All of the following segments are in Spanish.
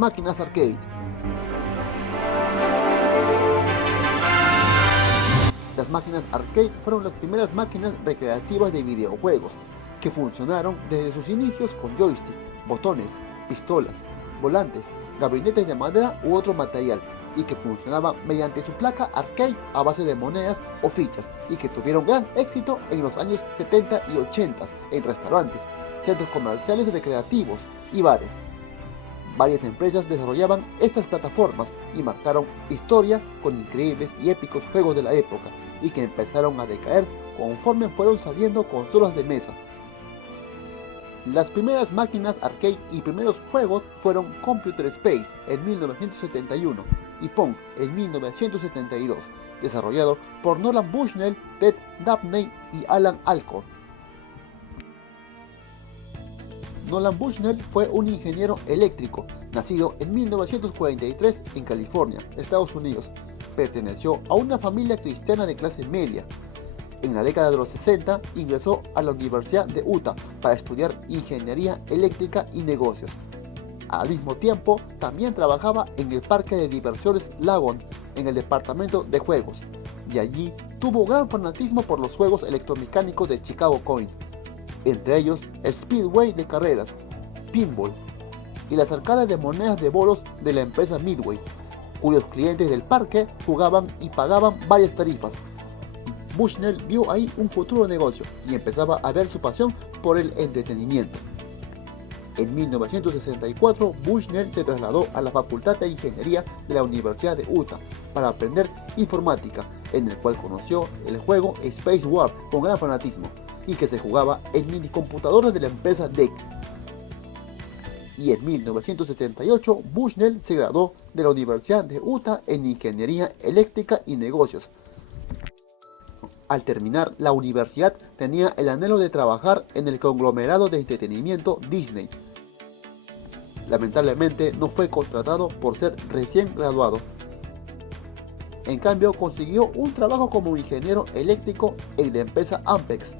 máquinas arcade. Las máquinas arcade fueron las primeras máquinas recreativas de videojuegos, que funcionaron desde sus inicios con joystick, botones, pistolas, volantes, gabinetes de madera u otro material, y que funcionaban mediante su placa arcade a base de monedas o fichas, y que tuvieron gran éxito en los años 70 y 80 en restaurantes, centros comerciales recreativos y bares. Varias empresas desarrollaban estas plataformas y marcaron historia con increíbles y épicos juegos de la época, y que empezaron a decaer conforme fueron saliendo consolas de mesa. Las primeras máquinas arcade y primeros juegos fueron Computer Space en 1971 y Pong en 1972, desarrollado por Nolan Bushnell, Ted Dabney y Alan Alcorn. Nolan Bushnell fue un ingeniero eléctrico, nacido en 1943 en California, Estados Unidos. Perteneció a una familia cristiana de clase media. En la década de los 60 ingresó a la Universidad de Utah para estudiar ingeniería eléctrica y negocios. Al mismo tiempo, también trabajaba en el parque de diversiones Lagon, en el departamento de juegos, y allí tuvo gran fanatismo por los juegos electromecánicos de Chicago Coin, entre ellos el Speedway de carreras, Pinball y las arcadas de monedas de bolos de la empresa Midway, cuyos clientes del parque jugaban y pagaban varias tarifas. Bushnell vio ahí un futuro negocio y empezaba a ver su pasión por el entretenimiento. En 1964, Bushnell se trasladó a la Facultad de Ingeniería de la Universidad de Utah para aprender informática, en el cual conoció el juego Space War con gran fanatismo, y que se jugaba en minicomputadoras de la empresa DEC. Y en 1968, Bushnell se graduó de la Universidad de Utah en Ingeniería Eléctrica y Negocios. Al terminar la universidad, tenía el anhelo de trabajar en el conglomerado de entretenimiento Disney. Lamentablemente no fue contratado por ser recién graduado. En cambio, consiguió un trabajo como ingeniero eléctrico en la empresa Ampex,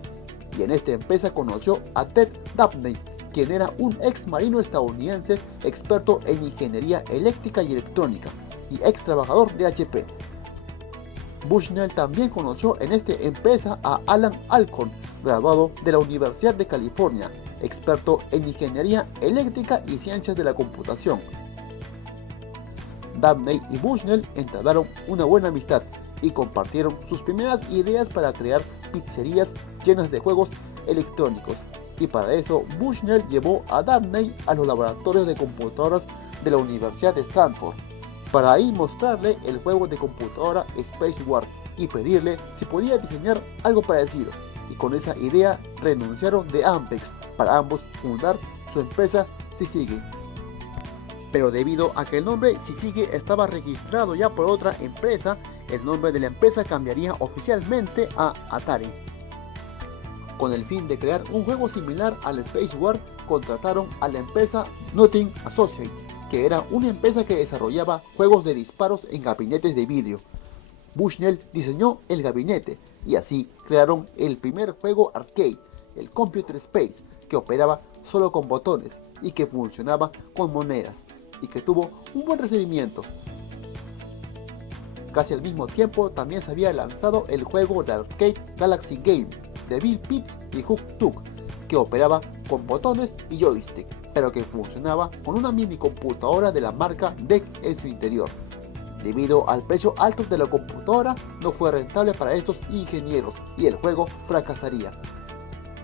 y en esta empresa conoció a Ted Dabney, quien era un ex marino estadounidense experto en ingeniería eléctrica y electrónica, y ex trabajador de HP. Bushnell también conoció en esta empresa a Alan Alcorn, graduado de la Universidad de California, experto en ingeniería eléctrica y ciencias de la computación. Dabney y Bushnell entablaron una buena amistad y compartieron sus primeras ideas para crear pizzerías llenas de juegos electrónicos, y para eso Bushnell llevó a Dabney a los laboratorios de computadoras de la Universidad de Stanford, para ahí mostrarle el juego de computadora Space War y pedirle si podía diseñar algo parecido, y con esa idea renunciaron de Ampex para ambos fundar su empresa Syzygy. Pero debido a que el nombre Syzygy estaba registrado ya por otra empresa, el nombre de la empresa cambiaría oficialmente a Atari. Con el fin de crear un juego similar al Space War, contrataron a la empresa Nothing Associates, que era una empresa que desarrollaba juegos de disparos en gabinetes de vidrio. Bushnell diseñó el gabinete y así crearon el primer juego arcade, el Computer Space, que operaba solo con botones y que funcionaba con monedas, y que tuvo un buen recibimiento. Casi al mismo tiempo también se había lanzado el juego de arcade Galaxy Game de Bill Pitts y Hugh Tuck, que operaba con botones y joystick, pero que funcionaba con una mini computadora de la marca DEC en su interior. Debido al precio alto de la computadora, no fue rentable para estos ingenieros y el juego fracasaría.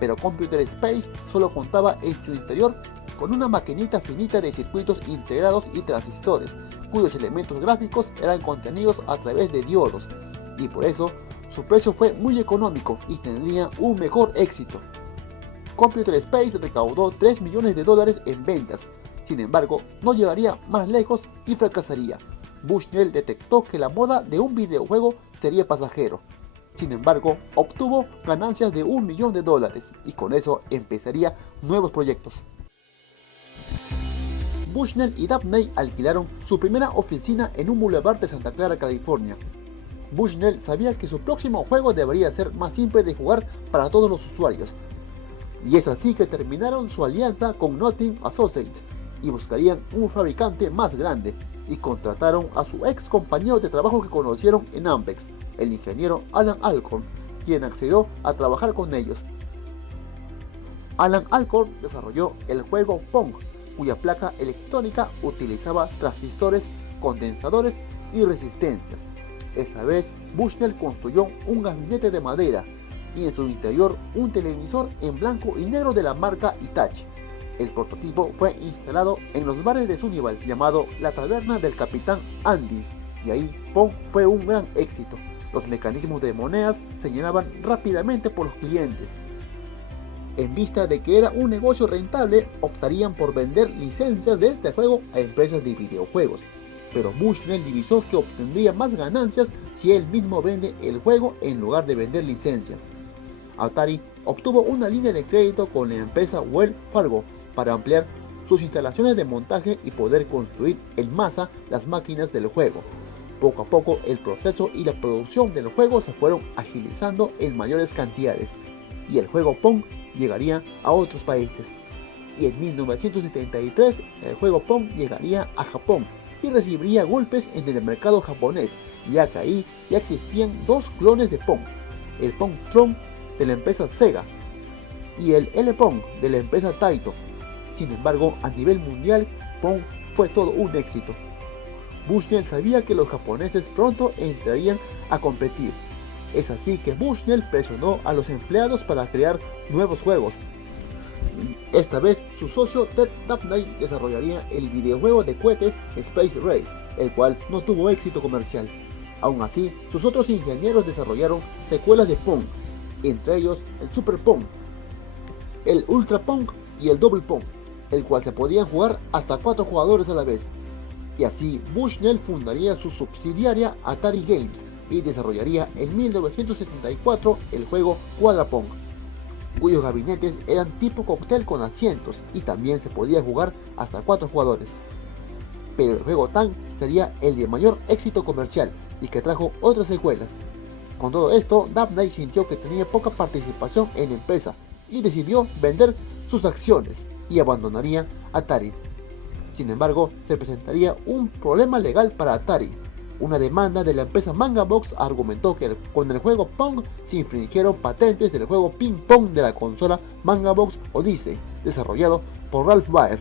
Pero Computer Space solo contaba en su interior con una maquinita finita de circuitos integrados y transistores, cuyos elementos gráficos eran contenidos a través de diodos, y por eso su precio fue muy económico y tenía un mejor éxito. Computer Space recaudó $3 millones en ventas, sin embargo no llegaría más lejos y fracasaría. Bushnell detectó que la moda de un videojuego sería pasajero. Sin embargo, obtuvo ganancias de $1 millón y con eso empezaría nuevos proyectos. Bushnell y Dabney alquilaron su primera oficina en un boulevard de Santa Clara, California. Bushnell sabía que su próximo juego debería ser más simple de jugar para todos los usuarios, y es así que terminaron su alianza con Nothing Associates, y buscarían un fabricante más grande, y contrataron a su ex compañero de trabajo que conocieron en Ampex, el ingeniero Alan Alcorn, quien accedió a trabajar con ellos. Alan Alcorn desarrolló el juego Pong, cuya placa electrónica utilizaba transistores, condensadores y resistencias. Esta vez, Bushnell construyó un gabinete de madera y en su interior un televisor en blanco y negro de la marca Hitachi. El prototipo fue instalado en los bares de Sunnyvale llamado la Taberna del Capitán Andy, y ahí Pong fue un gran éxito. Los mecanismos de monedas se llenaban rápidamente por los clientes. En vista de que era un negocio rentable, optarían por vender licencias de este juego a empresas de videojuegos. Pero Bushnell divisó que obtendría más ganancias si él mismo vende el juego en lugar de vender licencias. Atari obtuvo una línea de crédito con la empresa Wells Fargo para ampliar sus instalaciones de montaje y poder construir en masa las máquinas del juego. Poco a poco el proceso y la producción del juego se fueron agilizando en mayores cantidades, y el juego Pong llegaría a otros países. Y en 1973 el juego Pong llegaría a Japón y recibiría golpes en el mercado japonés, ya que ahí ya existían dos clones de Pong, el Pong Tron de la empresa Sega y el L-Pong de la empresa Taito. Sin embargo, a nivel mundial, Pong fue todo un éxito. Bushnell sabía que los japoneses pronto entrarían a competir. Es así que Bushnell presionó a los empleados para crear nuevos juegos. Esta vez su socio Ted Dabney desarrollaría el videojuego de cohetes Space Race, el cual no tuvo éxito comercial. Aún así, sus otros ingenieros desarrollaron secuelas de Pong, entre ellos el Super Pong, el Ultra Pong y el Double Pong, el cual se podían jugar hasta 4 jugadores a la vez. Y así Bushnell fundaría su subsidiaria Atari Games y desarrollaría en 1974 el juego Quadrapong, cuyos gabinetes eran tipo cóctel con asientos y también se podía jugar hasta 4 jugadores. Pero el juego Tang sería el de mayor éxito comercial y que trajo otras secuelas. Con todo esto, Dabney sintió que tenía poca participación en la empresa y decidió vender sus acciones y abandonaría Atari. Sin embargo, se presentaría un problema legal para Atari. Una demanda de la empresa Mangabox argumentó que con el juego Pong se infringieron patentes del juego Ping Pong de la consola Mangabox Odyssey, desarrollado por Ralph Baer,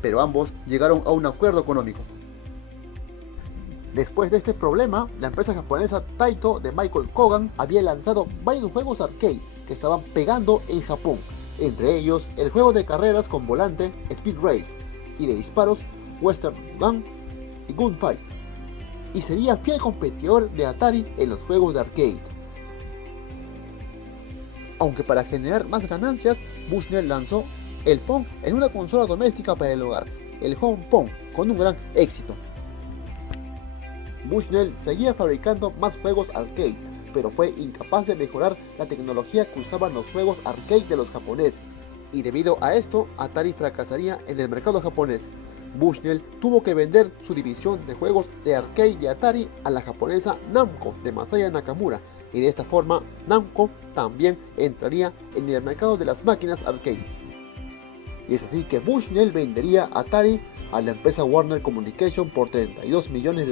pero ambos llegaron a un acuerdo económico. Después de este problema, la empresa japonesa Taito de Michael Kogan había lanzado varios juegos arcade que estaban pegando en Japón, entre ellos el juego de carreras con volante Speed Race y de disparos Western Gun y Gunfight, y sería fiel competidor de Atari en los juegos de arcade. Aunque para generar más ganancias, Bushnell lanzó el Pong en una consola doméstica para el hogar, el Home Pong, con un gran éxito. Bushnell seguía fabricando más juegos arcade, pero fue incapaz de mejorar la tecnología que usaban los juegos arcade de los japoneses, y debido a esto Atari fracasaría en el mercado japonés. Bushnell tuvo que vender su división de juegos de arcade de Atari a la japonesa Namco de Masaya Nakamura, y de esta forma Namco también entraría en el mercado de las máquinas arcade. Y es así que Bushnell vendería Atari a la empresa Warner Communication por $32 millones,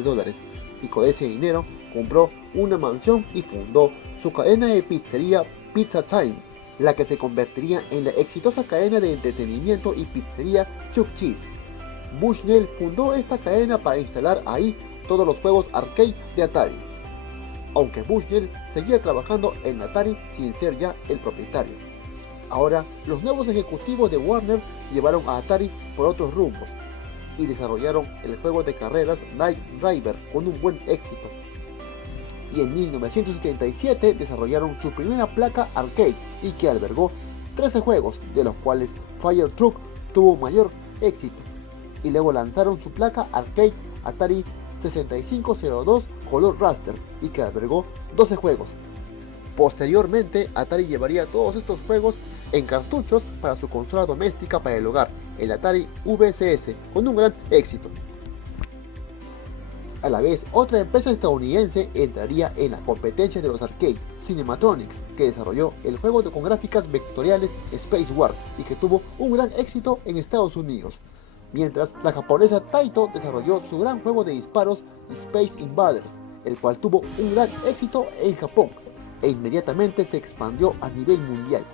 y con ese dinero compró una mansión y fundó su cadena de pizzería Pizza Time, la que se convertiría en la exitosa cadena de entretenimiento y pizzería Chuck Cheese. Bushnell fundó esta cadena para instalar ahí todos los juegos arcade de Atari, aunque Bushnell seguía trabajando en Atari sin ser ya el propietario. Ahora, los nuevos ejecutivos de Warner llevaron a Atari por otros rumbos y desarrollaron el juego de carreras Night Driver con un buen éxito. Y en 1977 desarrollaron su primera placa arcade y que albergó 13 juegos, de los cuales Fire Truck tuvo mayor éxito. Y luego lanzaron su placa arcade Atari 6502 Color Raster y que albergó 12 juegos. Posteriormente, Atari llevaría todos estos juegos en cartuchos para su consola doméstica para el hogar, el Atari VCS, con un gran éxito. A la vez, otra empresa estadounidense entraría en la competencia de los arcade, Cinematronics, que desarrolló el juego con gráficas vectoriales Space War y que tuvo un gran éxito en Estados Unidos. mientras la japonesa Taito desarrolló su gran juego de disparos Space Invaders, el cual tuvo un gran éxito en Japón e inmediatamente se expandió a nivel mundial.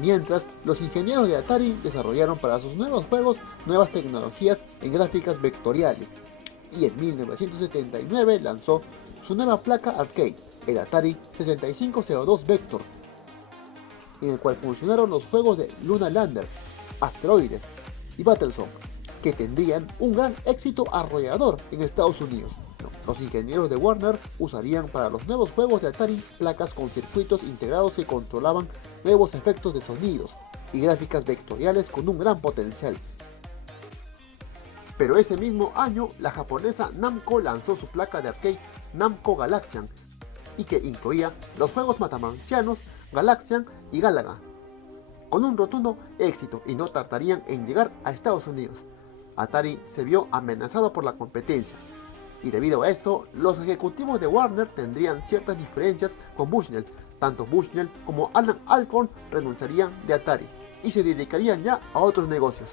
Mientras, los ingenieros de Atari desarrollaron para sus nuevos juegos nuevas tecnologías en gráficas vectoriales, y en 1979 lanzó su nueva placa arcade, el Atari 6502 Vector, en el cual funcionaron los juegos de Luna Lander, Asteroides y Battlezone, que tendrían un gran éxito arrollador en Estados Unidos. Los ingenieros de Warner usarían para los nuevos juegos de Atari placas con circuitos integrados que controlaban nuevos efectos de sonidos y gráficas vectoriales con un gran potencial. Pero ese mismo año, la japonesa Namco lanzó su placa de arcade Namco Galaxian, y que incluía los juegos matamarcianos Galaxian y Galaga, con un rotundo éxito, y no tardarían en llegar a Estados Unidos. Atari se vio amenazado por la competencia, y debido a esto, los ejecutivos de Warner tendrían ciertas diferencias con Bushnell. Tanto Bushnell como Alan Alcorn renunciarían de Atari y se dedicarían ya a otros negocios.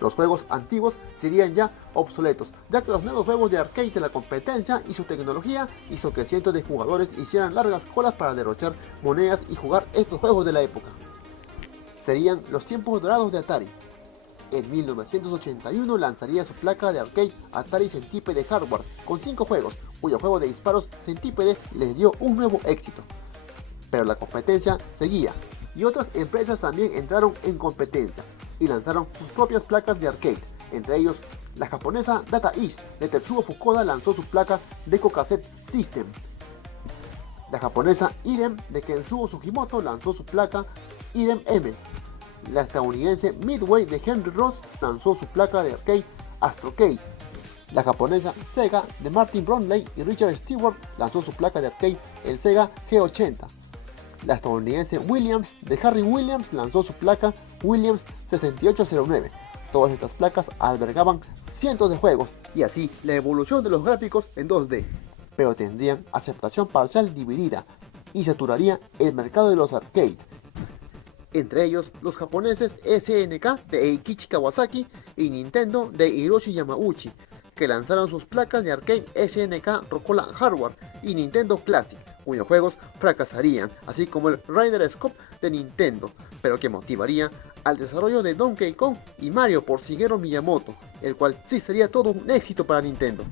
Los juegos antiguos serían ya obsoletos, ya que los nuevos juegos de arcade de la competencia y su tecnología hizo que cientos de jugadores hicieran largas colas para derrochar monedas y jugar estos juegos de la época. Serían los tiempos dorados de Atari. En 1981 lanzaría su placa de arcade Atari Centipede Hardware con 5 juegos, cuyo juego de disparos Centipede les dio un nuevo éxito. Pero la competencia seguía, y otras empresas también entraron en competencia y lanzaron sus propias placas de arcade. Entre ellos, la japonesa Data East de Tetsuo Fukuda lanzó su placa Deco Cassette System. La japonesa Irem de Kensuo Sugimoto lanzó su placa Irem M. La estadounidense Midway de Henry Ross lanzó su placa de arcade Astro K. La japonesa Sega de Martin Bromley y Richard Stewart lanzó su placa de arcade el Sega G80. La estadounidense Williams de Harry Williams lanzó su placa Williams 6809. Todas estas placas albergaban cientos de juegos, y así la evolución de los gráficos en 2D, pero tendrían aceptación parcial dividida y saturaría el mercado de los arcade. Entre ellos, los japoneses SNK de Eikichi Kawasaki y Nintendo de Hiroshi Yamauchi, que lanzaron sus placas de arcade SNK Rocola Hardware y Nintendo Classic, cuyos juegos fracasarían, así como el Rider Scope de Nintendo, pero que motivaría al desarrollo de Donkey Kong y Mario por Shigeru Miyamoto, el cual sí sería todo un éxito para Nintendo.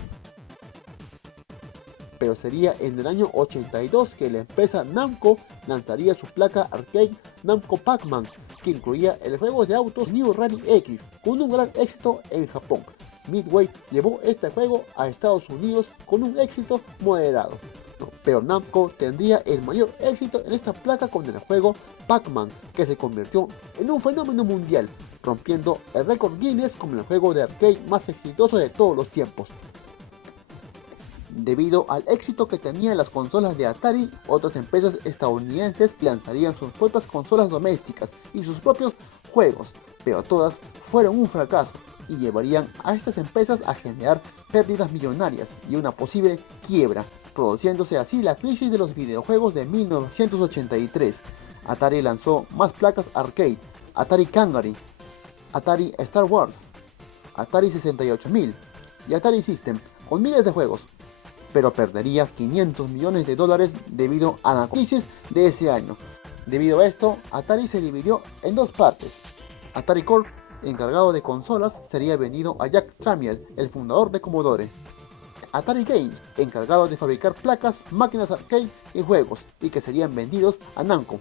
Pero sería en el año 82 que la empresa Namco lanzaría su placa arcade Namco Pac-Man, que incluía el juego de autos New Rally X, con un gran éxito en Japón. Midway llevó este juego a Estados Unidos con un éxito moderado, pero Namco tendría el mayor éxito en esta placa con el juego Pac-Man, que se convirtió en un fenómeno mundial, rompiendo el récord Guinness como el juego de arcade más exitoso de todos los tiempos. Debido al éxito que tenían las consolas de Atari, otras empresas estadounidenses lanzarían sus propias consolas domésticas y sus propios juegos, pero todas fueron un fracaso y llevarían a estas empresas a generar pérdidas millonarias y una posible quiebra, produciéndose así la crisis de los videojuegos de 1983. Atari lanzó más placas arcade, Atari Kangaroo, Atari Star Wars, Atari 68000 y Atari System, con miles de juegos, pero perdería $500 millones debido a la crisis de ese año. Debido a esto, Atari se dividió en dos partes. Atari Corp, encargado de consolas, sería vendido a Jack Tramiel, el fundador de Commodore. Atari Games, encargado de fabricar placas, máquinas arcade y juegos, y que serían vendidos a Namco.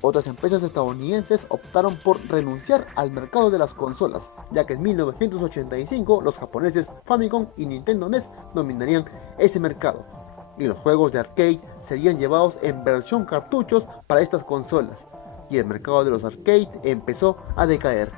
Otras empresas estadounidenses optaron por renunciar al mercado de las consolas, ya que en 1985 los japoneses Famicom y Nintendo NES dominarían ese mercado, y los juegos de arcade serían llevados en versión cartuchos para estas consolas, y el mercado de los arcades empezó a decaer.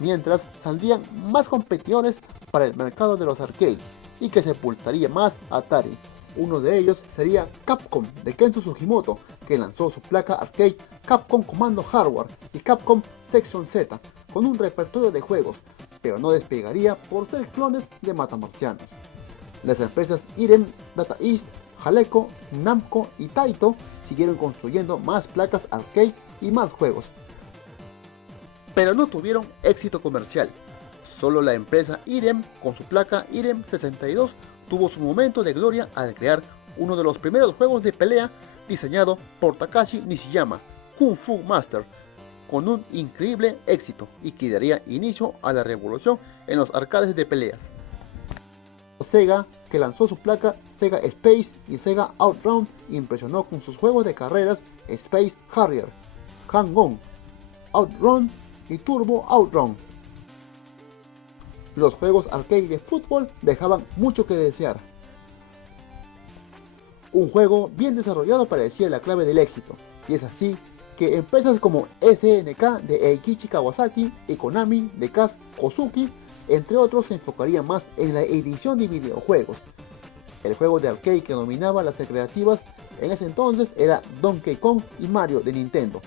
Mientras saldrían más competidores para el mercado de los arcades, y que sepultaría más a Atari. Uno de ellos sería Capcom de Kenzo Sugimoto, que lanzó su placa arcade Capcom Commando Hardware y Capcom Section Z, con un repertorio de juegos, pero no despegaría por ser clones de matamarcianos. Las empresas Irem, Data East, Jaleco, Namco y Taito siguieron construyendo más placas arcade y más juegos, pero no tuvieron éxito comercial. Solo la empresa Irem, con su placa Irem 62, tuvo su momento de gloria al crear uno de los primeros juegos de pelea diseñado por Takashi Nishiyama, Kung Fu Master, con un increíble éxito y que daría inicio a la revolución en los arcades de peleas. Sega, que lanzó su placa Sega Space y Sega Outrun, impresionó con sus juegos de carreras Space Harrier, Hang-On, Outrun y Turbo Outrun. Los juegos arcade de fútbol dejaban mucho que desear. Un juego bien desarrollado parecía la clave del éxito, y es así que empresas como SNK de Eikichi Kawasaki y Konami de Kaz Kosuke, entre otros, se enfocarían más en la edición de videojuegos. El juego de arcade que dominaba las recreativas en ese entonces era Donkey Kong y Mario de Nintendo,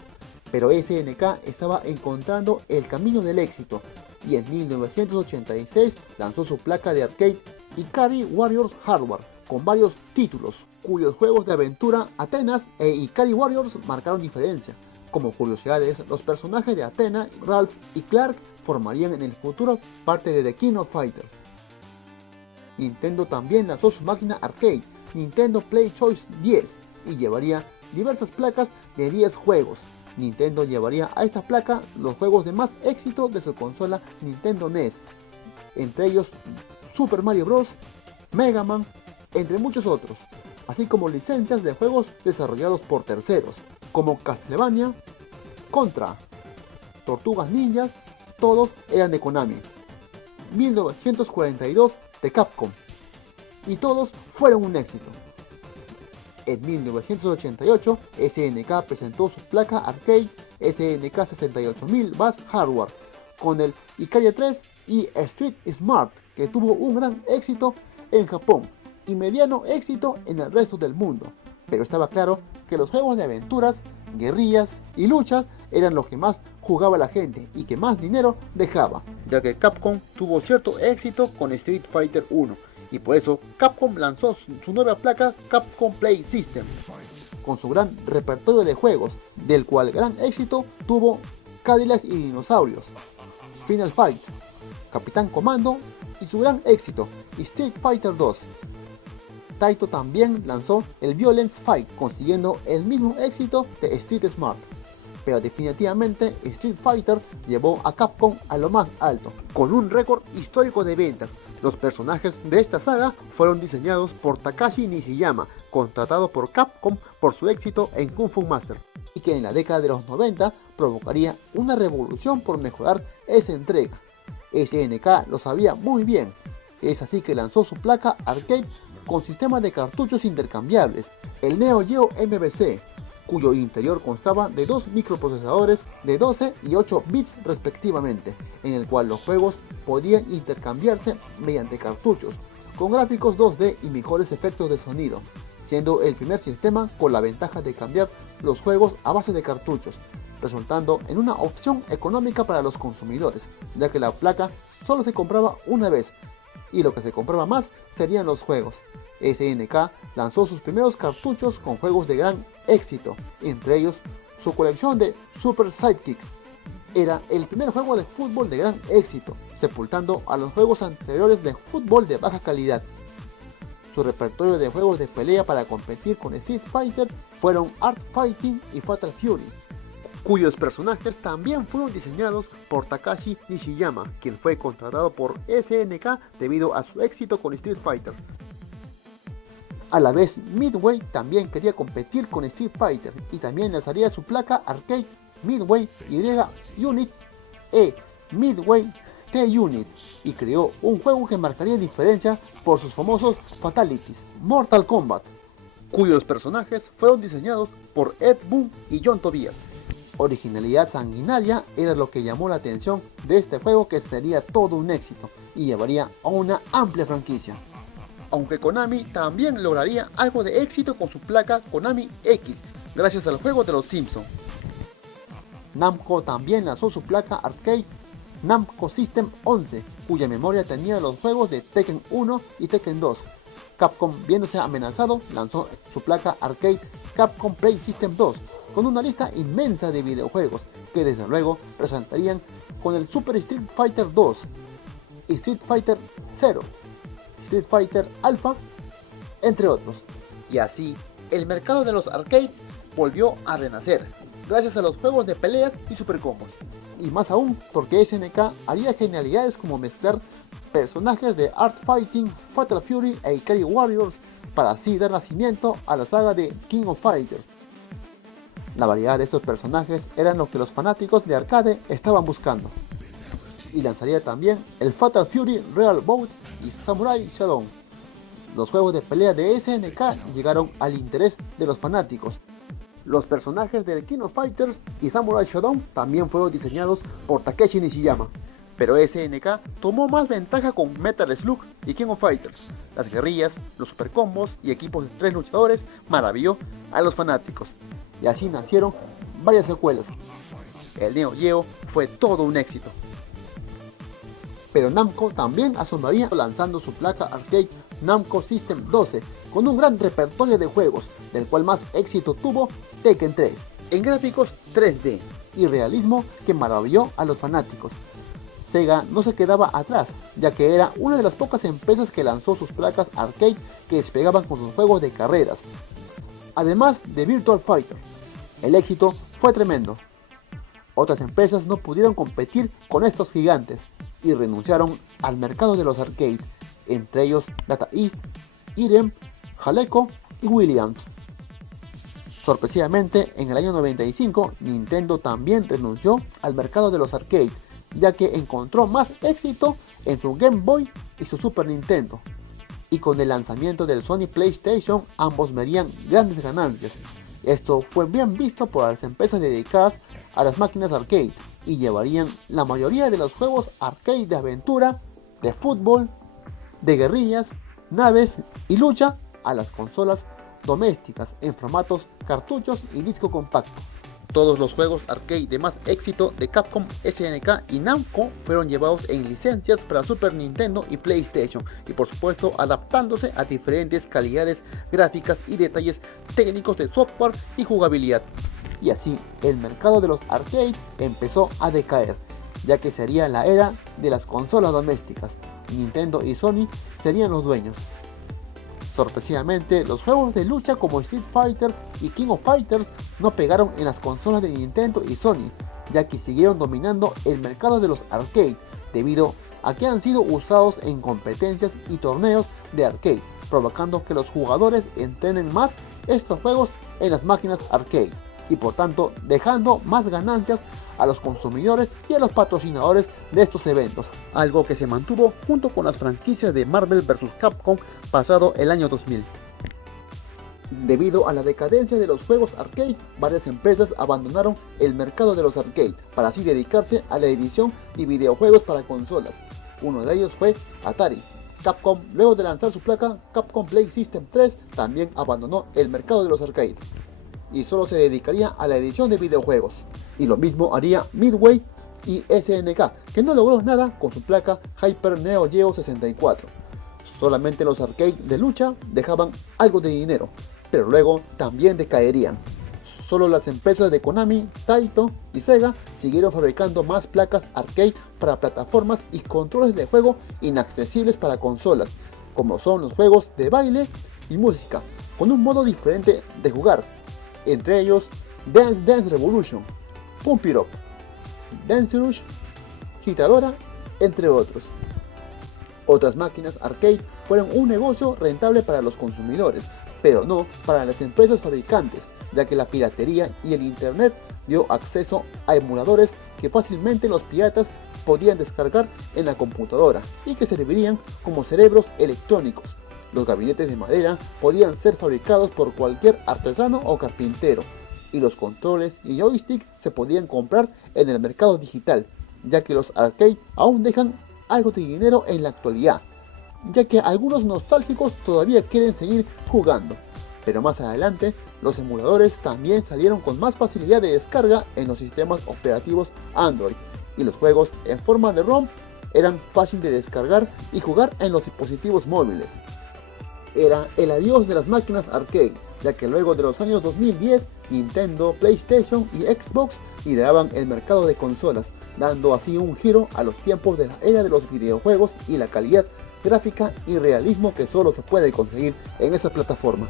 pero SNK estaba encontrando el camino del éxito y en 1986 lanzó su placa de arcade Ikari Warriors Hardware con varios títulos, cuyos juegos de aventura Atenas e Ikari Warriors marcaron diferencia. Como curiosidades, los personajes de Athena, Ralph y Clark formarían en el futuro parte de The King of Fighters. Nintendo también lanzó su máquina arcade, Nintendo Play Choice 10, y llevaría diversas placas de 10 juegos. Nintendo llevaría a esta placa los juegos de más éxito de su consola Nintendo NES, entre ellos Super Mario Bros., Mega Man, entre muchos otros, así como licencias de juegos desarrollados por terceros, como Castlevania, Contra, Tortugas Ninjas, todos eran de Konami. 1942 de Capcom, y todos fueron un éxito. En 1988, SNK presentó su placa arcade SNK 68000 Bass Hardware con el Ikari 3 y Street Smart, que tuvo un gran éxito en Japón y mediano éxito en el resto del mundo, pero estaba claro que los juegos de aventuras, guerrillas y luchas eran los que más jugaba la gente y que más dinero dejaba, ya que Capcom tuvo cierto éxito con Street Fighter 1 y por eso Capcom lanzó su nueva placa Capcom Play System con su gran repertorio de juegos, del cual gran éxito tuvo Cadillacs y Dinosaurios, Final Fight, Capitán Comando y su gran éxito Street Fighter 2. Taito también lanzó el Violence Fight, consiguiendo el mismo éxito de Street Smart. Pero definitivamente Street Fighter llevó a Capcom a lo más alto, con un récord histórico de ventas. Los personajes de esta saga fueron diseñados por Takashi Nishiyama, contratado por Capcom por su éxito en Kung Fu Master, y que en la década de los 90 provocaría una revolución por mejorar esa entrega. SNK lo sabía muy bien, es así que lanzó su placa arcade con sistema de cartuchos intercambiables, el Neo Geo MVC, cuyo interior constaba de dos microprocesadores de 12 y 8 bits respectivamente, en el cual los juegos podían intercambiarse mediante cartuchos, con gráficos 2D y mejores efectos de sonido, siendo el primer sistema con la ventaja de cambiar los juegos a base de cartuchos, resultando en una opción económica para los consumidores, ya que la placa solo se compraba una vez, y lo que se compraba más serían los juegos. SNK lanzó sus primeros cartuchos con juegos de gran éxito, entre ellos su colección de Super Sidekicks. Era el primer juego de fútbol de gran éxito, sepultando a los juegos anteriores de fútbol de baja calidad. Su repertorio de juegos de pelea para competir con Street Fighter fueron Art Fighting y Fatal Fury, cuyos personajes también fueron diseñados por Takashi Nishiyama, quien fue contratado por SNK debido a su éxito con Street Fighter. A la vez, Midway también quería competir con Street Fighter y también lanzaría su placa arcade Midway Y-Unit Midway T-Unit, y creó un juego que marcaría diferencia por sus famosos Fatalities, Mortal Kombat, cuyos personajes fueron diseñados por Ed Boon y John Tobias. Originalidad sanguinaria era lo que llamó la atención de este juego, que sería todo un éxito y llevaría a una amplia franquicia. Aunque Konami también lograría algo de éxito con su placa Konami X, gracias al juego de los Simpsons. Namco también lanzó su placa arcade Namco System 11, cuya memoria tenía los juegos de Tekken 1 y Tekken 2. Capcom, viéndose amenazado, lanzó su placa arcade Capcom Play System 2, con una lista inmensa de videojuegos que desde luego resaltarían con el Super Street Fighter 2, Street Fighter 0, Street Fighter Alpha, entre otros. Y así, el mercado de los arcades volvió a renacer, gracias a los juegos de peleas y supercombos. Y más aún porque SNK haría genialidades como mezclar personajes de Art Fighting, Fatal Fury e Ikari Warriors para así dar nacimiento a la saga de King of Fighters. La variedad de estos personajes eran lo que los fanáticos de arcade estaban buscando. Y lanzaría también el Fatal Fury Real Bout y Samurai Shodown. Los juegos de pelea de SNK llegaron al interés de los fanáticos. Los personajes del King of Fighters y Samurai Shodown también fueron diseñados por Takeshi Nishiyama. Pero SNK tomó más ventaja con Metal Slug y King of Fighters. Las guerrillas, los supercombos y equipos de 3 luchadores maravilló a los fanáticos. Y así nacieron varias secuelas. El Neo Geo fue todo un éxito. Pero Namco también asombraría lanzando su placa arcade Namco System 12 con un gran repertorio de juegos, del cual más éxito tuvo Tekken 3, en gráficos 3D y realismo que maravilló a los fanáticos. Sega no se quedaba atrás, ya que era una de las pocas empresas que lanzó sus placas arcade que despegaban con sus juegos de carreras, además de Virtua Fighter. El éxito fue tremendo. Otras empresas no pudieron competir con estos gigantes y renunciaron al mercado de los arcade, entre ellos Data East, Irem, Jaleco y Williams. Sorpresivamente, en el año 95, Nintendo también renunció al mercado de los arcade, ya que encontró más éxito en su Game Boy y su Super Nintendo. Y con el lanzamiento del Sony PlayStation, ambos verían grandes ganancias. Esto fue bien visto por las empresas dedicadas a las máquinas arcade y llevarían la mayoría de los juegos arcade de aventura, de fútbol, de guerrillas, naves y lucha a las consolas domésticas en formatos cartuchos y disco compacto. Todos los juegos arcade de más éxito de Capcom, SNK y Namco fueron llevados en licencias para Super Nintendo y PlayStation, y por supuesto adaptándose a diferentes calidades gráficas y detalles técnicos de software y jugabilidad. Y así el mercado de los arcade empezó a decaer, ya que sería la era de las consolas domésticas. Nintendo y Sony serían los dueños. Sorpresivamente, los juegos de lucha como Street Fighter y King of Fighters no pegaron en las consolas de Nintendo y Sony, ya que siguieron dominando el mercado de los arcade, debido a que han sido usados en competencias y torneos de arcade, provocando que los jugadores entrenen más estos juegos en las máquinas arcade, y por tanto dejando más ganancias a los consumidores y a los patrocinadores de estos eventos, algo que se mantuvo junto con las franquicias de Marvel vs. Capcom pasado el año 2000. Debido a la decadencia de los juegos arcade, varias empresas abandonaron el mercado de los arcade para así dedicarse a la edición de videojuegos para consolas. Uno de ellos fue Atari. Capcom, luego de lanzar su placa Capcom Play System 3, también abandonó el mercado de los arcade y solo se dedicaría a la edición de videojuegos. Y lo mismo haría Midway y SNK, que no logró nada con su placa Hyper Neo Geo 64. Solamente los arcade de lucha dejaban algo de dinero, pero luego también decaerían. Solo las empresas de Konami, Taito y Sega siguieron fabricando más placas arcade para plataformas y controles de juego inaccesibles para consolas, como son los juegos de baile y música, con un modo diferente de jugar, entre ellos Dance Dance Revolution, Pump It Up, Dance Rush, Gitadora, entre otros. Otras máquinas arcade fueron un negocio rentable para los consumidores, pero no para las empresas fabricantes, ya que la piratería y el internet dio acceso a emuladores que fácilmente los piratas podían descargar en la computadora y que servirían como cerebros electrónicos. Los gabinetes de madera podían ser fabricados por cualquier artesano o carpintero, y los controles y joystick se podían comprar en el mercado digital, ya que los arcade aún dejan algo de dinero en la actualidad, ya que algunos nostálgicos todavía quieren seguir jugando. Pero más adelante, los emuladores también salieron con más facilidad de descarga en los sistemas operativos Android, y los juegos en forma de ROM eran fáciles de descargar y jugar en los dispositivos móviles. era el adiós de las máquinas arcade, ya que luego de los años 2010, Nintendo, PlayStation y Xbox lideraban el mercado de consolas, dando así un giro a los tiempos de la era de los videojuegos y la calidad gráfica y realismo que solo se puede conseguir en esa plataforma.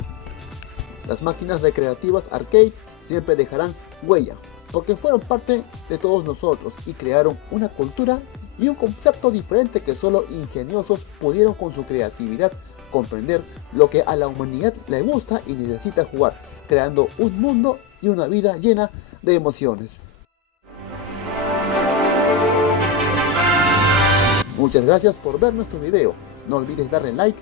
Las máquinas recreativas arcade siempre dejarán huella, porque fueron parte de todos nosotros y crearon una cultura y un concepto diferente que solo ingeniosos pudieron con su creatividad comprender lo que a la humanidad le gusta y necesita jugar, creando un mundo y una vida llena de emociones. Muchas gracias por ver nuestro video. No olvides darle like,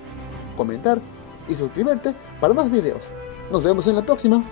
comentar y suscribirte para más videos. Nos vemos en la próxima.